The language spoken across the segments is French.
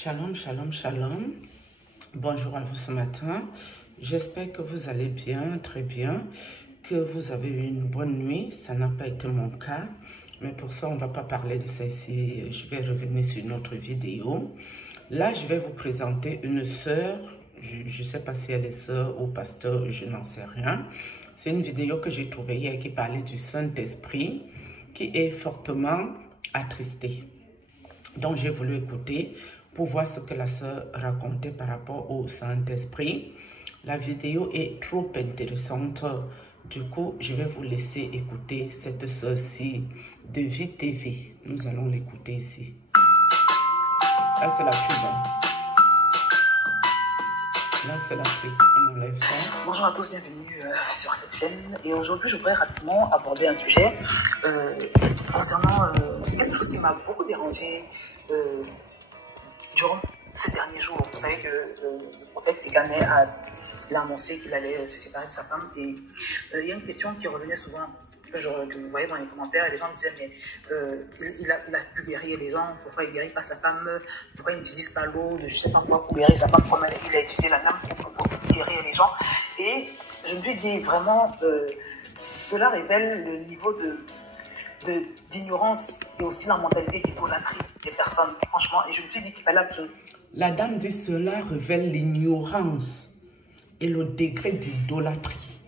Shalom, shalom, shalom. Bonjour à vous ce matin. J'espère que vous allez bien, très bien, que vous avez eu une bonne nuit. Ça n'a pas été mon cas, mais pour ça, on ne va pas parler de ça ici. Je vais revenir sur une autre vidéo. Là, je vais vous présenter une sœur. Je ne sais pas si elle est sœur ou pasteur, je n'en sais rien. C'est une vidéo que j'ai trouvée hier qui parlait du Saint-Esprit, qui est fortement attristé. Donc, j'ai voulu écouter pour voir ce que la sœur racontait par rapport au Saint-Esprit. La vidéo est trop intéressante. Du coup, je vais vous laisser écouter cette sœur-ci de Vie TV. Nous allons l'écouter ici. Là, c'est la pub. Là, c'est la pub. On enlève ça. Bonjour à tous, bienvenue sur cette chaîne. Et aujourd'hui, je voudrais rapidement aborder un sujet concernant quelque chose qui m'a beaucoup dérangé durant ces derniers jours. Vous savez que le prophète Égané a annoncé qu'il allait se séparer de sa femme. Et il y a une question qui revenait souvent, que vous voyez dans les commentaires, et les gens disaient, mais il a pu guérir les gens, pourquoi il ne guérit pas sa femme, pourquoi il n'utilise pas l'eau, je ne sais pas quoi, pour guérir sa femme, comme il a utilisé la lame pour guérir les gens. Et je me suis dit, vraiment, cela révèle le niveau d'ignorance et aussi la mentalité d'idolâtrie des personnes, franchement. Et je me suis dit qu'il fallait absolument... La dame dit cela révèle l'ignorance et le degré d'idolâtrie.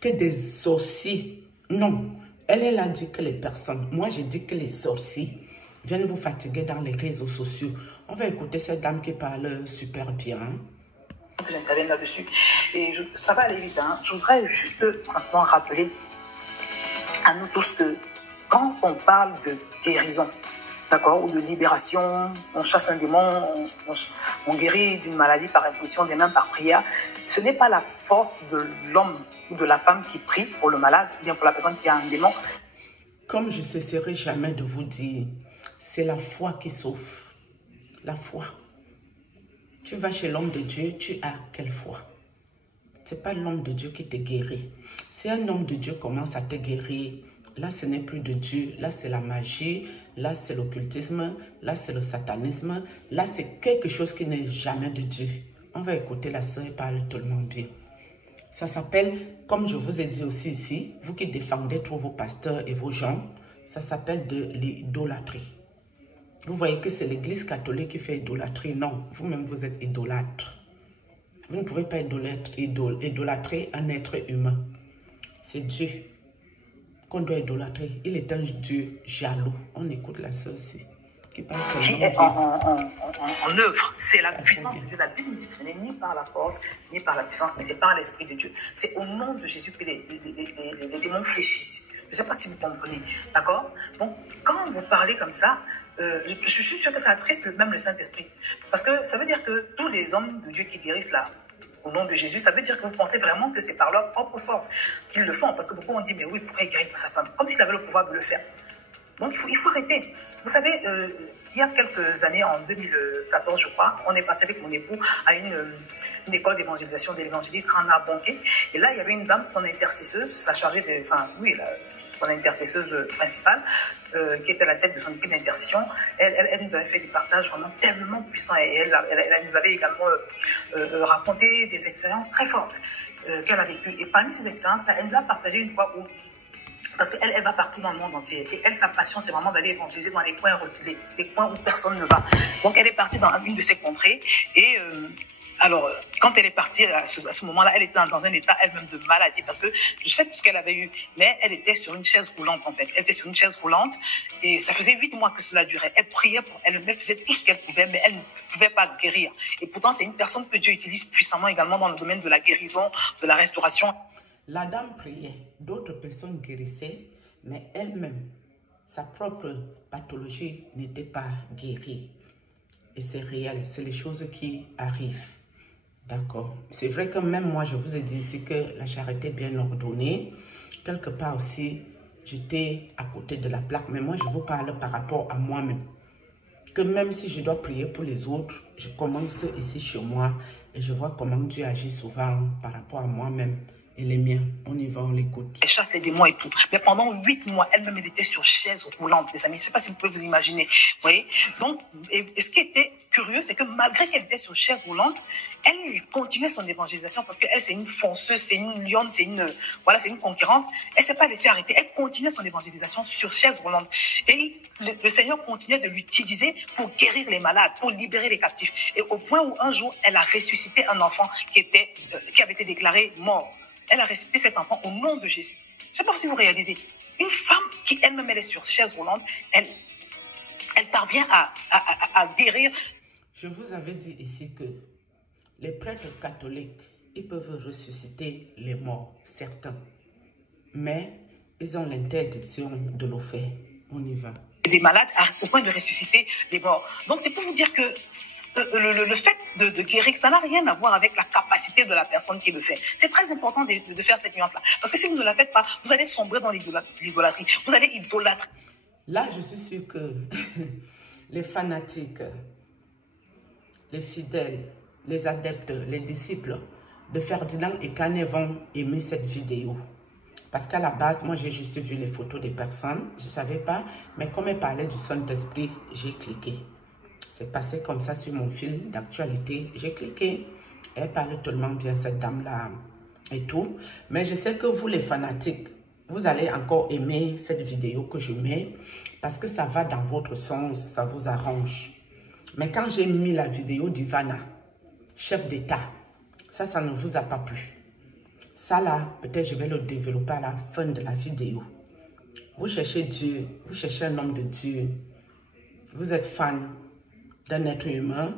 Que des sorciers, non. Elle a dit que les personnes, moi j'ai dit que les sorciers viennent vous fatiguer dans les réseaux sociaux. On va écouter cette dame qui parle super bien. J'interviens là-dessus. Et ça va aller vite. Hein. Je voudrais juste simplement rappeler à nous tous que quand on parle de guérison, d'accord, ou de libération, on chasse un démon, on guérit d'une maladie par imposition des mains, par prière, ce n'est pas la force de l'homme ou de la femme qui prie pour le malade, ou bien pour la personne qui a un démon. Comme je ne cesserai jamais de vous dire, c'est la foi qui sauve. La foi. Tu vas chez l'homme de Dieu, tu as quelle foi? Ce n'est pas l'homme de Dieu qui te guérit. Si un homme de Dieu commence à te guérir, là ce n'est plus de Dieu, là c'est la magie, là c'est l'occultisme, là c'est le satanisme, là c'est quelque chose qui n'est jamais de Dieu. On va écouter la sœur parle tellement bien. Ça s'appelle, comme je vous ai dit aussi ici, vous qui défendez trop vos pasteurs et vos gens, ça s'appelle de l'idolâtrie. Vous voyez que c'est l'église catholique qui fait idolâtrie. Non, vous-même vous êtes idolâtre. Vous ne pouvez pas idolâtrer un être humain. C'est Dieu qu'on doit idolâtrer. Il est un Dieu jaloux. On écoute la sœur aussi. Qui est en œuvre. C'est la puissance de Dieu. La Bible dit que ce n'est ni par la force, ni par la puissance, mais c'est par l'Esprit de Dieu. C'est au nom de Jésus que les démons fléchissent. Je ne sais pas si vous comprenez. D'accord? Donc, quand vous parlez comme ça, je suis sûr que ça attriste même le Saint-Esprit. Parce que ça veut dire que tous les hommes de Dieu qui guérissent là, au nom de Jésus, ça veut dire que vous pensez vraiment que c'est par leur propre force qu'ils le font. Parce que beaucoup ont dit, mais oui, pourquoi il guérit pas sa femme? Comme s'il avait le pouvoir de le faire. Donc, il faut arrêter. Vous savez, il y a quelques années, en 2014, je crois, on est parti avec mon époux à une école d'évangélisation de l'évangéliste Rana Bonke. Et là, il y avait une dame, son intercesseuse, sa chargée de... Enfin, oui, son intercesseuse principale, qui était à la tête de son équipe d'intercession. Elle nous avait fait des partages vraiment tellement puissants. Et elle nous avait également raconté des expériences très fortes qu'elle a vécues. Et parmi ces expériences, elle nous a partagé une fois où... Parce qu'elle va partout dans le monde entier. Et elle, sa passion, c'est vraiment d'aller évangéliser dans les coins reculés, les coins où personne ne va. Donc, elle est partie dans une de ces contrées. Et alors, quand elle est partie, à ce moment-là, elle était dans un état elle-même de maladie. Parce que je sais tout ce qu'elle avait eu, mais elle était sur une chaise roulante, en fait. Elle était sur une chaise roulante. Et ça faisait 8 mois que cela durait. Elle priait pour elle-même, elle faisait tout ce qu'elle pouvait, mais elle ne pouvait pas guérir. Et pourtant, c'est une personne que Dieu utilise puissamment également dans le domaine de la guérison, de la restauration. La dame priait, d'autres personnes guérissaient, mais elle-même, sa propre pathologie n'était pas guérie. Et c'est réel, c'est les choses qui arrivent. D'accord. C'est vrai que même moi, je vous ai dit ici que la charité bien ordonnée, quelque part aussi, j'étais à côté de la plaque. Mais moi, je vous parle par rapport à moi-même. Que même si je dois prier pour les autres, je commence ici chez moi et je vois comment Dieu agit souvent par rapport à moi-même. et les miens. On y va, on l'écoute. Elle chasse les démons et tout. Mais pendant 8 mois, elle-même, elle était sur chaise roulante, les amis. Je ne sais pas si vous pouvez vous imaginer. Vous voyez? Donc, et ce qui était curieux, c'est que malgré qu'elle était sur chaise roulante, elle continuait son évangélisation parce qu'elle, c'est une fonceuse, c'est une lionne, c'est une conquérante. Elle ne s'est pas laissée arrêter. Elle continuait son évangélisation sur chaise roulante. Et le Seigneur continuait de l'utiliser pour guérir les malades, pour libérer les captifs. Et au point où un jour, elle a ressuscité un enfant qui avait été déclaré mort. Elle a ressuscité cet enfant au nom de Jésus. Je ne sais pas si vous réalisez. Une femme qui elle-même, elle est sur chaise roulante, elle parvient à guérir. Je vous avais dit ici que les prêtres catholiques, ils peuvent ressusciter les morts, certains. Mais ils ont l'interdiction de le faire. On y va. Des malades au point de ressusciter les morts. Donc c'est pour vous dire que le fait de guérir, ça n'a rien à voir avec la capacité de la personne qui le fait. C'est très important de faire cette nuance-là. Parce que si vous ne la faites pas, vous allez sombrer dans l'idolâtrie. Vous allez idolâtrer. Là, je suis sûre que les fanatiques, les fidèles, les adeptes, les disciples de Ferdinand et Canet vont aimer cette vidéo. Parce qu'à la base, moi, j'ai juste vu les photos des personnes. Je ne savais pas. Mais comme elle parlait du Saint-Esprit, j'ai cliqué. C'est passé comme ça sur mon fil d'actualité. J'ai cliqué. Elle parle tellement bien, cette dame-là, et tout. Mais je sais que vous, les fanatiques, vous allez encore aimer cette vidéo que je mets. Parce que ça va dans votre sens, ça vous arrange. Mais quand j'ai mis la vidéo d'Ivana, chef d'État, ça ne vous a pas plu. Ça là, peut-être je vais le développer à la fin de la vidéo. Vous cherchez Dieu, vous cherchez un homme de Dieu. Vous êtes fan d'un être humain.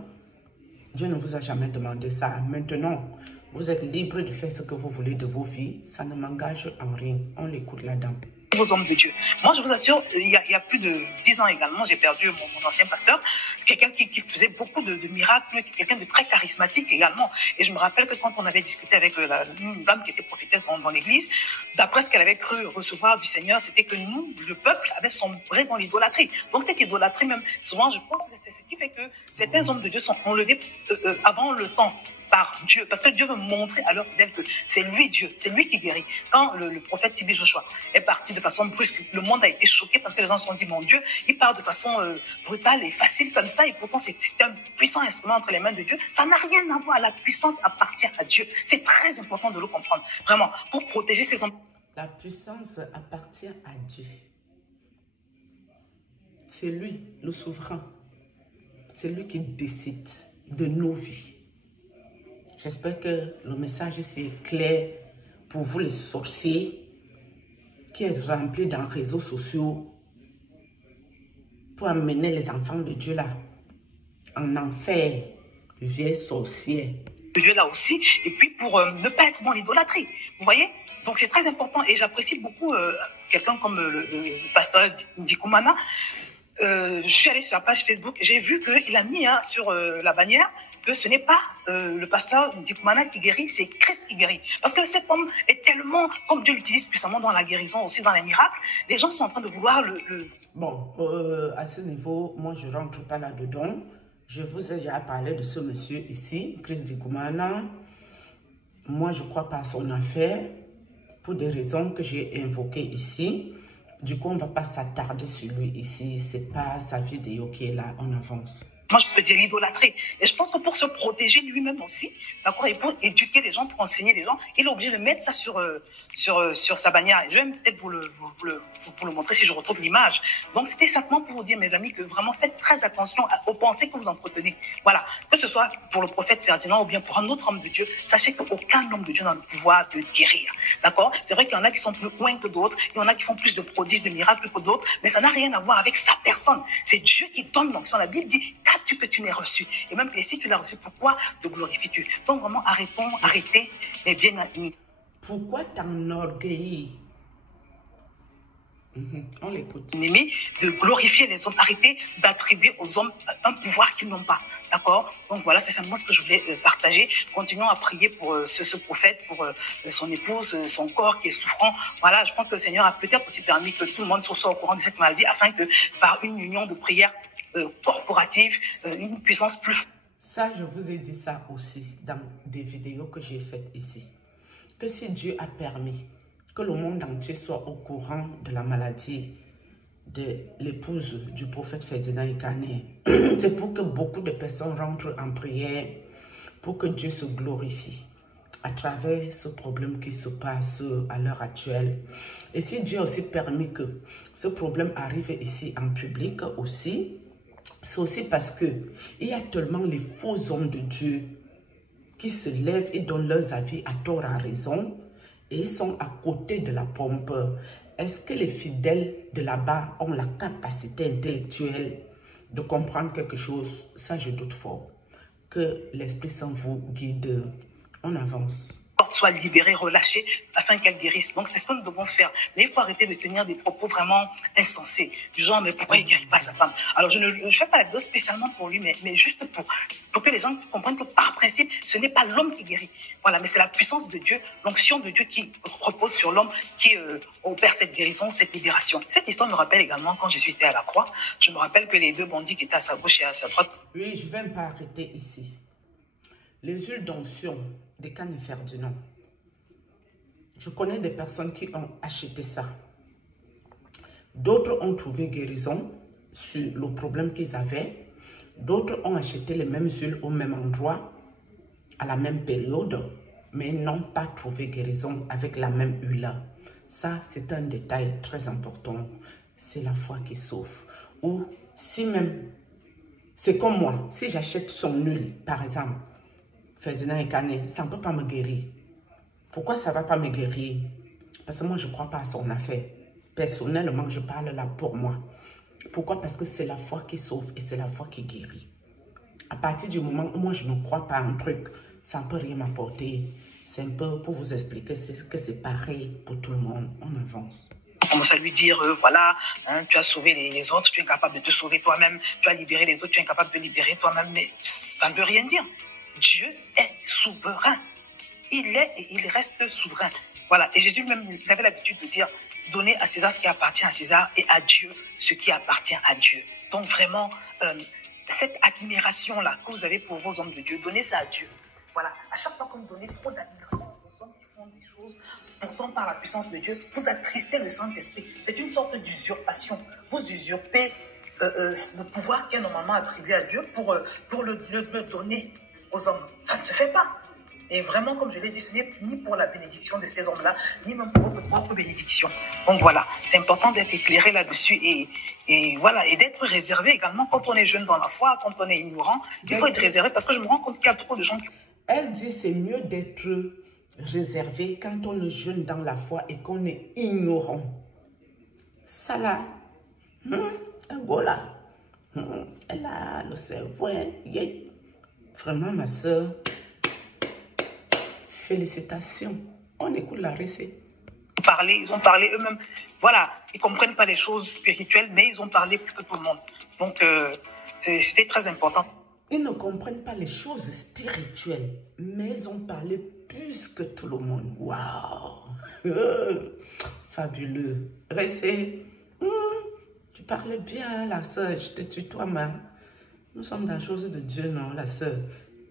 Dieu ne vous a jamais demandé ça. Maintenant, vous êtes libre de faire ce que vous voulez de vos vies. Ça ne m'engage en rien. On l'écoute là-dedans. Vos hommes de Dieu. Moi, je vous assure, il y a plus de 10 ans également, j'ai perdu mon ancien pasteur, quelqu'un qui faisait beaucoup de miracles, quelqu'un de très charismatique également. Et je me rappelle que quand on avait discuté avec une dame qui était prophétesse dans l'église, d'après ce qu'elle avait cru recevoir du Seigneur, c'était que nous, le peuple, avait sombré dans l'idolâtrie. Donc cette idolâtrie même, souvent, je pense que c'est ce qui fait que certains hommes de Dieu sont enlevés avant le temps par Dieu, parce que Dieu veut montrer à leurs fidèles que c'est lui Dieu, c'est lui qui guérit. Quand le prophète Tibi Joshua est parti de façon brusque, le monde a été choqué parce que les gens se sont dit, mon Dieu, il part de façon brutale et facile comme ça, et pourtant c'est un puissant instrument entre les mains de Dieu. Ça n'a rien à voir, la puissance appartient à Dieu. C'est très important de le comprendre, vraiment, pour protéger ces hommes. La puissance appartient à Dieu. C'est lui, le souverain. C'est lui qui décide de nos vies. J'espère que le message est clair pour vous les sorciers qui est rempli dans les réseaux sociaux pour amener les enfants de Dieu là en enfer, vieille sorcière. Dieu là aussi, et puis pour ne pas être dans l'idolâtrie. Vous voyez? Donc c'est très important et j'apprécie beaucoup quelqu'un comme le pasteur Ndikoumana. Je suis allée sur la page Facebook, j'ai vu qu'il a mis sur la bannière que ce n'est pas le pasteur Ndikoumana qui guérit, c'est Christ qui guérit. Parce que cet homme est tellement, comme Dieu l'utilise puissamment dans la guérison, aussi dans les miracles, les gens sont en train de vouloir le... Bon, à ce niveau, moi je ne rentre pas là-dedans. Je vous ai déjà parlé de ce monsieur ici, Christ Ndikoumana. Moi je crois pas à son affaire, pour des raisons que j'ai invoquées ici. Du coup, on ne va pas s'attarder sur lui ici. Ce n'est pas sa vidéo qui est là. On avance. Moi, je peux dire l'idolâtrie. Et je pense que pour se protéger lui-même aussi, d'accord, et pour éduquer les gens, pour enseigner les gens, il est obligé de mettre ça sur sa bannière. Et je vais peut-être vous le montrer si je retrouve l'image. Donc, c'était simplement pour vous dire, mes amis, que vraiment faites très attention aux pensées que vous entretenez. Voilà. Que ce soit pour le prophète Ferdinand ou bien pour un autre homme de Dieu, sachez qu'aucun homme de Dieu n'a le pouvoir de guérir. D'accord? C'est vrai qu'il y en a qui sont plus loin que d'autres, il y en a qui font plus de prodiges, de miracles que d'autres, mais ça n'a rien à voir avec sa personne. C'est Dieu qui donne l'onction. La Bible dit, qu'as-tu que tu n'aies reçu? Et même que si tu l'as reçu, pourquoi te glorifies-tu? Donc vraiment, arrêtez, mais bien amis. Pourquoi t'enorgueillir? On l'écoute. De glorifier les hommes, arrêtez d'attribuer aux hommes un pouvoir qu'ils n'ont pas. D'accord? Donc voilà, c'est simplement ce que je voulais partager. Continuons à prier pour ce prophète, pour son épouse, son corps qui est souffrant. Voilà, je pense que le Seigneur a peut-être aussi permis que tout le monde soit au courant de cette maladie afin que par une union de prière corporative, une puissance plus... Ça, je vous ai dit ça aussi dans des vidéos que j'ai faites ici. que si Dieu a permis que le monde entier soit au courant de la maladie de l'épouse du prophète Ferdinand Ikané, c'est pour que beaucoup de personnes rentrent en prière, pour que Dieu se glorifie à travers ce problème qui se passe à l'heure actuelle. Et si Dieu a aussi permis que ce problème arrive ici en public aussi, c'est aussi parce que il y a tellement les faux hommes de Dieu qui se lèvent et donnent leurs avis à tort à raison et ils sont à côté de la pompe. Est-ce que les fidèles de là-bas ont la capacité intellectuelle de comprendre quelque chose? Ça, je doute fort. Que l'Esprit Saint vous guide. On avance. Soit libérée, relâchée, afin qu'elle guérisse. Donc, c'est ce que nous devons faire. Mais il faut arrêter de tenir des propos vraiment insensés. Du genre, mais pourquoi il ne guérit pas sa femme? Alors, je ne fais pas la vidéo spécialement pour lui, mais juste pour que les gens comprennent que par principe, ce n'est pas l'homme qui guérit. Voilà, mais c'est la puissance de Dieu, l'onction de Dieu qui repose sur l'homme, qui opère cette guérison, cette libération. Cette histoire me rappelle également quand Jésus était à la croix. Je me rappelle que les deux bandits qui étaient à sa gauche et à sa droite. Oui, je ne vais pas arrêter ici. Les huiles d'onction des Cannes Ferdinand. Je connais des personnes qui ont acheté ça. D'autres ont trouvé guérison sur le problème qu'ils avaient. D'autres ont acheté les mêmes huiles au même endroit, à la même période, mais n'ont pas trouvé guérison avec la même huile. Ça, c'est un détail très important. C'est la foi qui sauve. Ou si même, c'est comme moi, si j'achète son huile, par exemple, Ferdinand Ikané, ça ne peut pas me guérir. Pourquoi ça ne va pas me guérir? Parce que moi, je ne crois pas à son affaire. Personnellement, je parle là pour moi. Pourquoi? Parce que c'est la foi qui sauve et c'est la foi qui guérit. À partir du moment où moi, je ne crois pas à un truc, ça ne peut rien m'apporter. C'est un peu pour vous expliquer que c'est pareil pour tout le monde. On avance. On commence à lui dire, voilà, hein, tu as sauvé les autres, tu es incapable de te sauver toi-même, tu as libéré les autres, tu es incapable de libérer toi-même. Mais ça ne veut rien dire. Dieu est souverain. Il est et il reste souverain. Voilà. Et Jésus même, il avait l'habitude de dire, donnez à César ce qui appartient à César et à Dieu ce qui appartient à Dieu. Donc vraiment, cette admiration-là que vous avez pour vos hommes de Dieu, donnez ça à Dieu. Voilà. À chaque fois que vous donnez trop d'admiration aux hommes qui font des choses, pourtant par la puissance de Dieu, vous attristez le Saint-Esprit. C'est une sorte d'usurpation. Vous usurpez le pouvoir qui est normalement attribué à Dieu pour le donner aux hommes. Ça ne se fait pas. Et vraiment, comme je l'ai dit, ce n'est ni pour la bénédiction de ces hommes-là, ni même pour votre propre bénédiction. Donc voilà, c'est important d'être éclairé là-dessus et voilà, et d'être réservé également quand on est jeune dans la foi, quand on est ignorant. Il faut être réservé parce que je me rends compte qu'il y a trop de gens qui... Elle dit c'est mieux d'être réservé quand on est jeune dans la foi et qu'on est ignorant. Ça là, voilà. Elle a le cerveau, vraiment ma soeur. Félicitations. On écoute la recette. Ils ont parlé eux-mêmes. Voilà, ils ne comprennent pas les choses spirituelles, mais ils ont parlé plus que tout le monde. Donc, c'était très important. Ils ne comprennent pas les choses spirituelles, mais ils ont parlé plus que tout le monde. Waouh! Fabuleux. Recette. Tu parlais bien, la sœur. Je te tutoie, mais nous sommes dans la chose de Dieu, non, la sœur.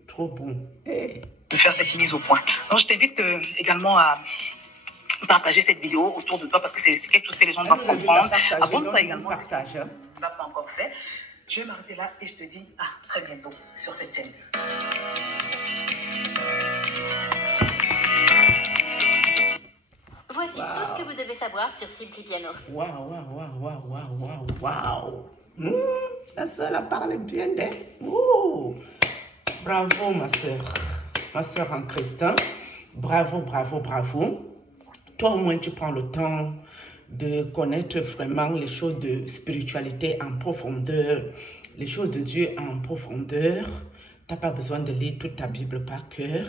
Trop bon. Hey. De faire cette mise au point. Donc, je t'invite également à partager cette vidéo autour de toi parce que c'est quelque chose que les gens doivent comprendre. Abonne-toi également si tu ne l'as pas encore fait. Je vais m'arrêter là et je te dis à très bientôt sur cette chaîne. Voici tout ce que vous devez savoir sur Simply Piano. Waouh. La sœur a parlé bien d'elle. Bravo, ma soeur en Christ. Hein? Bravo. Toi, au moins, tu prends le temps de connaître vraiment les choses de spiritualité en profondeur, les choses de Dieu en profondeur. Tu n'as pas besoin de lire toute ta Bible par cœur.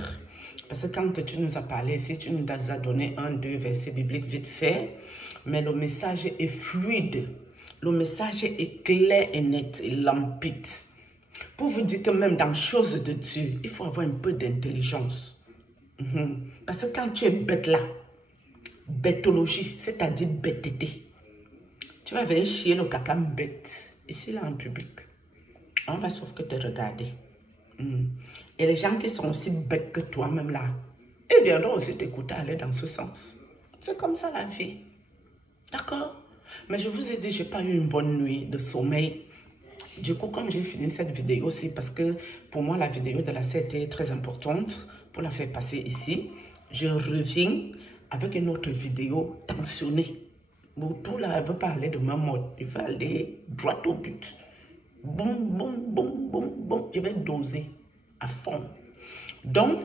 Parce que quand tu nous as parlé, si tu nous as donné 1-2 versets bibliques vite fait, mais le message est fluide. Le message est clair et net et limpide. Pour vous dire que même dans les choses de Dieu, il faut avoir un peu d'intelligence. Parce que quand tu es bête là, bêtologie, c'est-à-dire bêteté, tu vas venir chier le caca bête, ici là en public. On va sauf que te regarder. Et les gens qui sont aussi bêtes que toi, même là, Ils viendront aussi t'écouter aller dans ce sens. C'est comme ça la vie. D'accord? Mais je vous ai dit, je n'ai pas eu une bonne nuit de sommeil. Du coup, comme j'ai fini cette vidéo, c'est parce que pour moi, la vidéo de la CT est très importante pour la faire passer ici. Je reviens avec une autre vidéo tensionnée. Tout là, elle ne veut pas aller de ma mode. Il veut aller droit au but. Boum, boum, boum, boum, boum. Je vais doser à fond. Donc,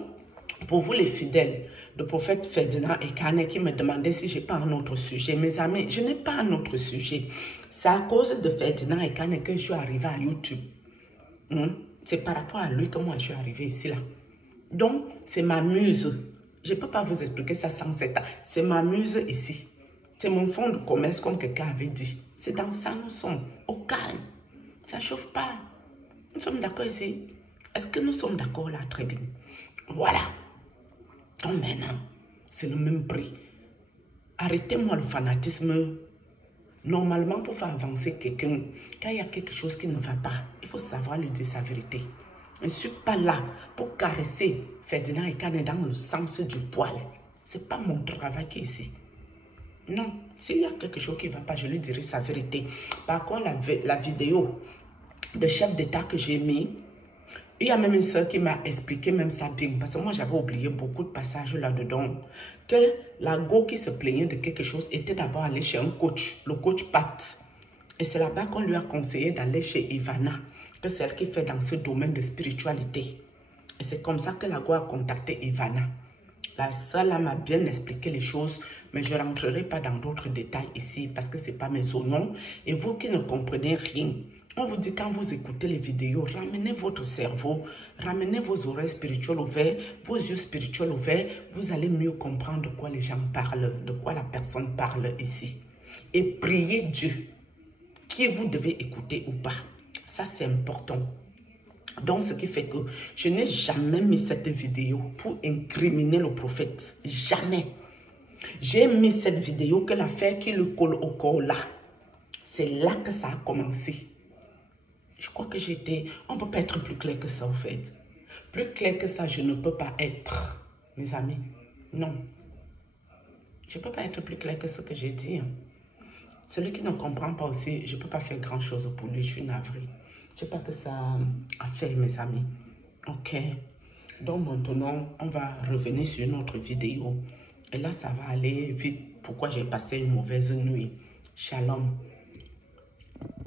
pour vous les fidèles, le prophète Ferdinand Ekane qui me demandait si je n'ai pas un autre sujet. Mes amis, je n'ai pas un autre sujet. C'est à cause de Ferdinand Ekane que je suis arrivée à YouTube. C'est par rapport à lui que moi je suis arrivée ici là. Donc, c'est ma muse. Je ne peux pas vous expliquer ça sans cet ans. C'est ma muse ici. C'est mon fonds de commerce comme quelqu'un avait dit. C'est dans ça nous sommes. Au calme. Ça ne chauffe pas. Nous sommes d'accord ici. Est-ce que nous sommes d'accord là? Très bien. Voilà. Donc maintenant, c'est le même prix. Arrêtez-moi le fanatisme. Normalement, pour faire avancer quelqu'un, quand il y a quelque chose qui ne va pas, il faut savoir lui dire sa vérité. Je ne suis pas là pour caresser Ferdinand Ekane dans le sens du poil. Ce n'est pas mon travail qui est ici. Non, s'il y a quelque chose qui ne va pas, je lui dirai sa vérité. Par contre, la vidéo de chef d'État que j'ai mis, il y a même une soeur qui m'a expliqué même ça bien. Parce que moi, j'avais oublié beaucoup de passages là-dedans. Que la go qui se plaignait de quelque chose était d'abord allée chez un coach, le coach Pat. Et c'est là-bas qu'on lui a conseillé d'aller chez Ivana, que c'est elle qui fait dans ce domaine de spiritualité. Et c'est comme ça que la go a contacté Ivana. La soeur là m'a bien expliqué les choses, mais je ne rentrerai pas dans d'autres détails ici parce que ce n'est pas mes oignons. Et vous qui ne comprenez rien, on vous dit quand vous écoutez les vidéos, ramenez votre cerveau, ramenez vos oreilles spirituelles ouvertes, vos yeux spirituels ouverts, vous allez mieux comprendre de quoi les gens parlent, de quoi la personne parle ici. Et priez Dieu, qui vous devez écouter ou pas. Ça, c'est important. Donc, ce qui fait que je n'ai jamais mis cette vidéo pour incriminer le prophète. Jamais. J'ai mis cette vidéo que l'affaire qui le colle au corps là. C'est là que ça a commencé. Je crois que j'étais... On ne peut pas être plus clair que ça, en fait. Plus clair que ça, je ne peux pas être, mes amis. Non. Je ne peux pas être plus clair que ce que j'ai dit. Celui qui ne comprend pas aussi, je ne peux pas faire grand-chose pour lui. Je suis navrée. Je ne sais pas que ça a fait, mes amis. Ok. Donc, maintenant, on va revenir sur une autre vidéo. Et là, ça va aller vite. Pourquoi j'ai passé une mauvaise nuit. Shalom.